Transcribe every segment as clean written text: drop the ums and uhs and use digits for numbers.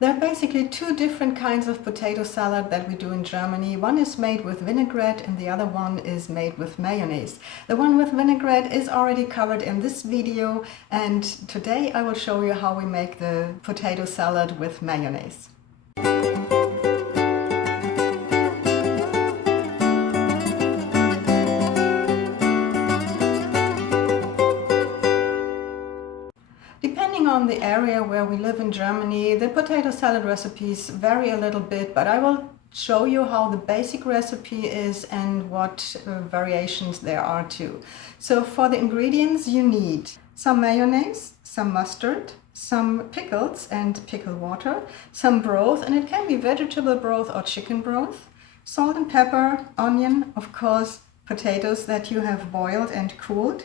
There are basically two different kinds of potato salad that we do in Germany. One is made with vinaigrette and the other one is made with mayonnaise. The one with vinaigrette is already covered in this video, and today I will show you how we make the potato salad with mayonnaise. Depending on the area where we live in Germany, the potato salad recipes vary a little bit, but I will show you how the basic recipe is and what variations there are too. So for the ingredients you need some mayonnaise, some mustard, some pickles and pickle water, some broth, and it can be vegetable broth or chicken broth, salt and pepper, onion, of course, potatoes that you have boiled and cooled.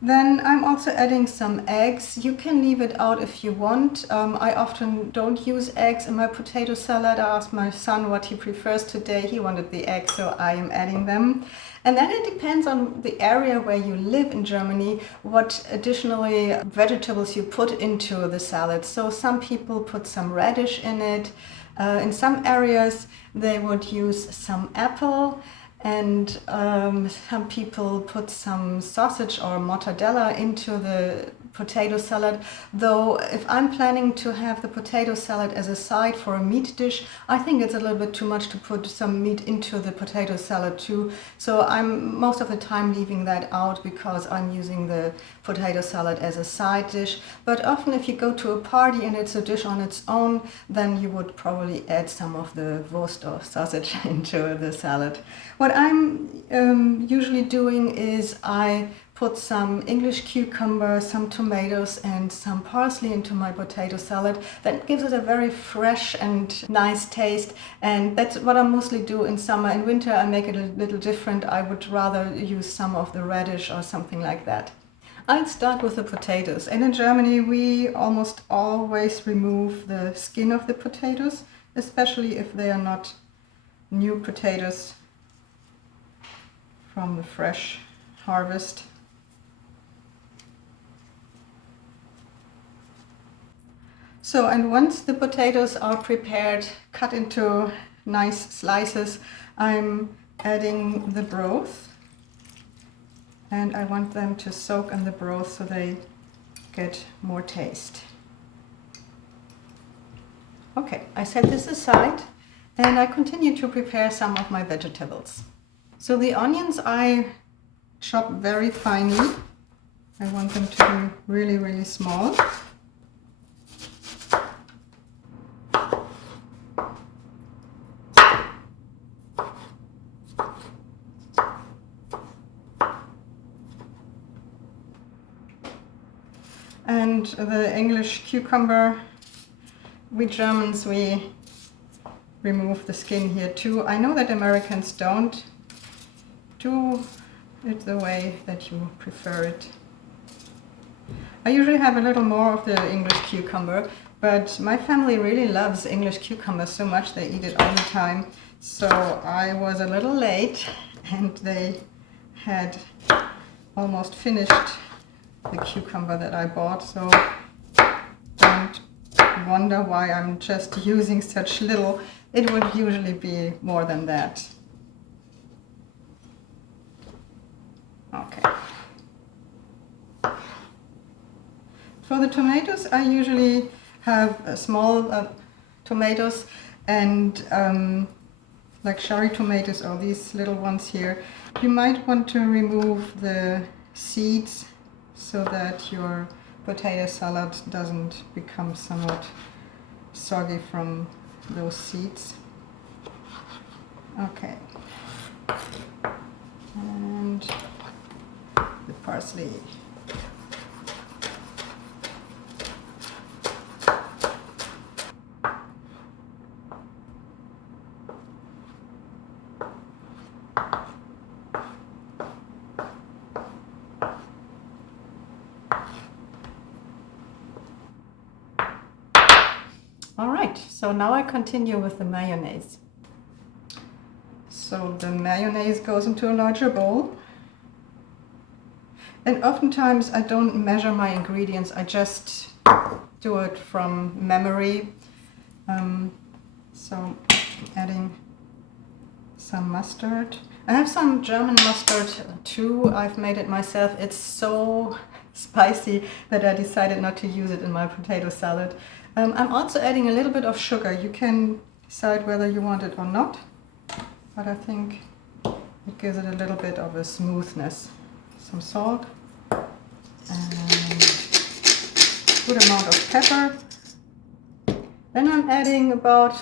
Then I'm also adding some eggs. You can leave it out if you want. I often don't use eggs in my potato salad. I asked my son what he prefers today. He wanted the eggs, so I am adding them. And then it depends on the area where you live in Germany, what additionally vegetables you put into the salad. So some people put some radish in it. In some areas they would use some apple. And some people put some sausage or mortadella into the potato salad, though if I'm planning to have the potato salad as a side for a meat dish, I think it's a little bit too much to put some meat into the potato salad too. So I'm most of the time leaving that out because I'm using the potato salad as a side dish. But often if you go to a party and it's a dish on its own, then you would probably add some of the Wurst or sausage into the salad. What I'm usually doing is I put some English cucumber, some tomatoes and some parsley into my potato salad. That gives it a very fresh and nice taste, and that's what I mostly do in summer. In winter I make it a little different. I would rather use some of the radish or something like that. I'll start with the potatoes, and in Germany we almost always remove the skin of the potatoes, especially if they are not new potatoes from the fresh harvest. So, and once the potatoes are prepared, cut into nice slices, I'm adding the broth, and I want them to soak in the broth so they get more taste. Okay, I set this aside and I continue to prepare some of my vegetables. So the onions I chop very finely. I want them to be really, really small. And the English cucumber, we Germans, we remove the skin here too. I know that Americans don't. Do it the way that you prefer it. I usually have a little more of the English cucumber, but my family really loves English cucumber so much they eat it all the time. So I was a little late and they had almost finished the cucumber that I bought, so don't wonder why I'm just using such little. It would usually be more than that. Okay. For the tomatoes, I usually have small tomatoes and like cherry tomatoes or these little ones here. You might want to remove the seeds so that your potato salad doesn't become somewhat soggy from those seeds. Okay. And the parsley. Alright, so now I continue with the mayonnaise. So the mayonnaise goes into a larger bowl. And oftentimes I don't measure my ingredients, I just do it from memory. So I'm adding some mustard. I have some German mustard too. I've made it myself. It's so spicy that I decided not to use it in my potato salad. I'm also adding a little bit of sugar. You can decide whether you want it or not, but I think it gives it a little bit of a smoothness. Some salt and good amount of pepper. Then I'm adding about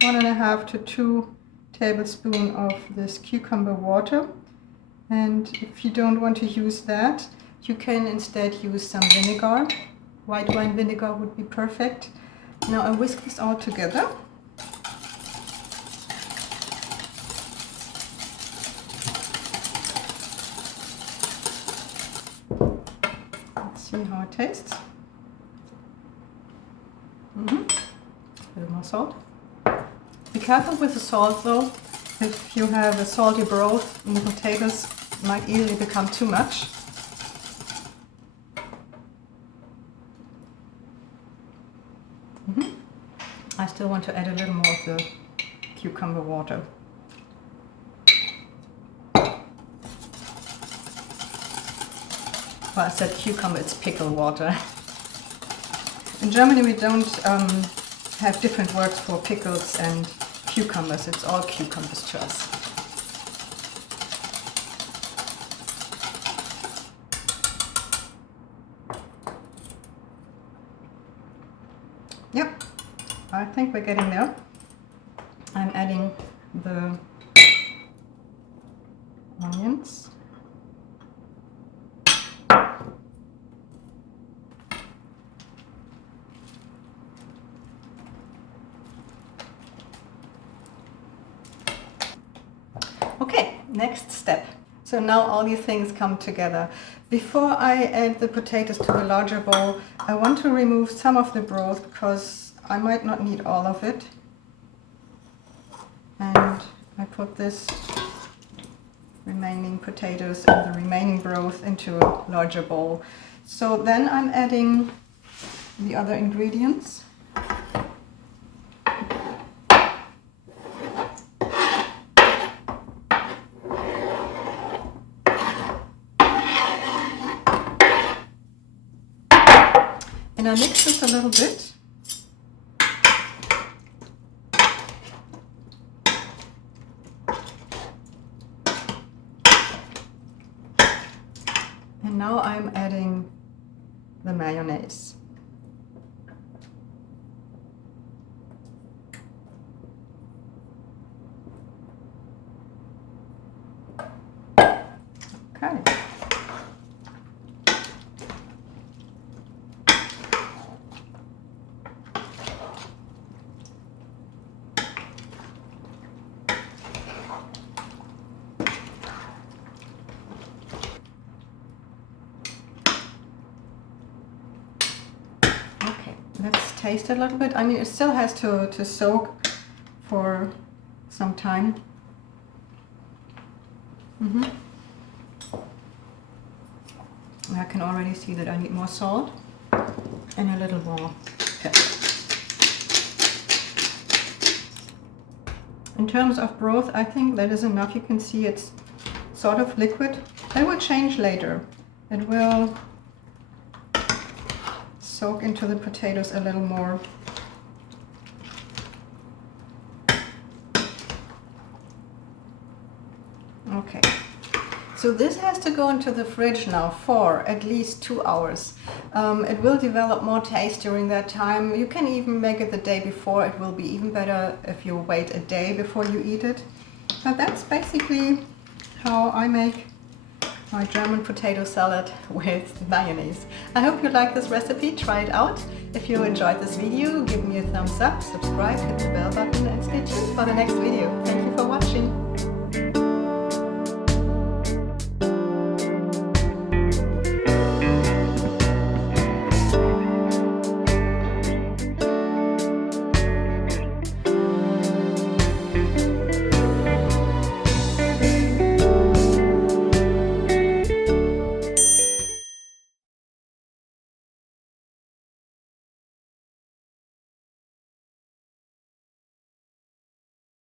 1.5 to 2 tablespoons of this cucumber water. And if you don't want to use that, you can instead use some vinegar. White wine vinegar would be perfect. Now I whisk this all together. Let's see how it tastes. A little more salt. Be careful with the salt though. If you have a salty broth in the potatoes, it might easily become too much. I still want to add a little more of the cucumber water. Well, I said cucumber, it's pickle water. In Germany we don't have different words for pickles and cucumbers. It's all cucumbers to us. Yep, I think we're getting there. I'm adding the onions. Okay, next step. So now all these things come together. Before I add the potatoes to the larger bowl, I want to remove some of the broth because I might not need all of it. And I put this remaining potatoes and the remaining broth into a larger bowl. So then I'm adding the other ingredients. And I mix this a little bit. And now I'm adding the mayonnaise. Okay. Let's taste it a little bit. I mean, it still has to soak for some time. I can already see that I need more salt and a little more pepper. In terms of broth, I think that is enough. You can see it's sort of liquid. That will change later. It will soak into the potatoes a little more. Okay, so this has to go into the fridge now for at least 2 hours. It will develop more taste during that time. You can even make it the day before. It will be even better if you wait a day before you eat it. But that's basically how I make my German potato salad with mayonnaise. I hope you like this recipe. Try it out. If you enjoyed this video, give me a thumbs up, subscribe, hit the bell button and stay tuned for the next video. Thank you for watching.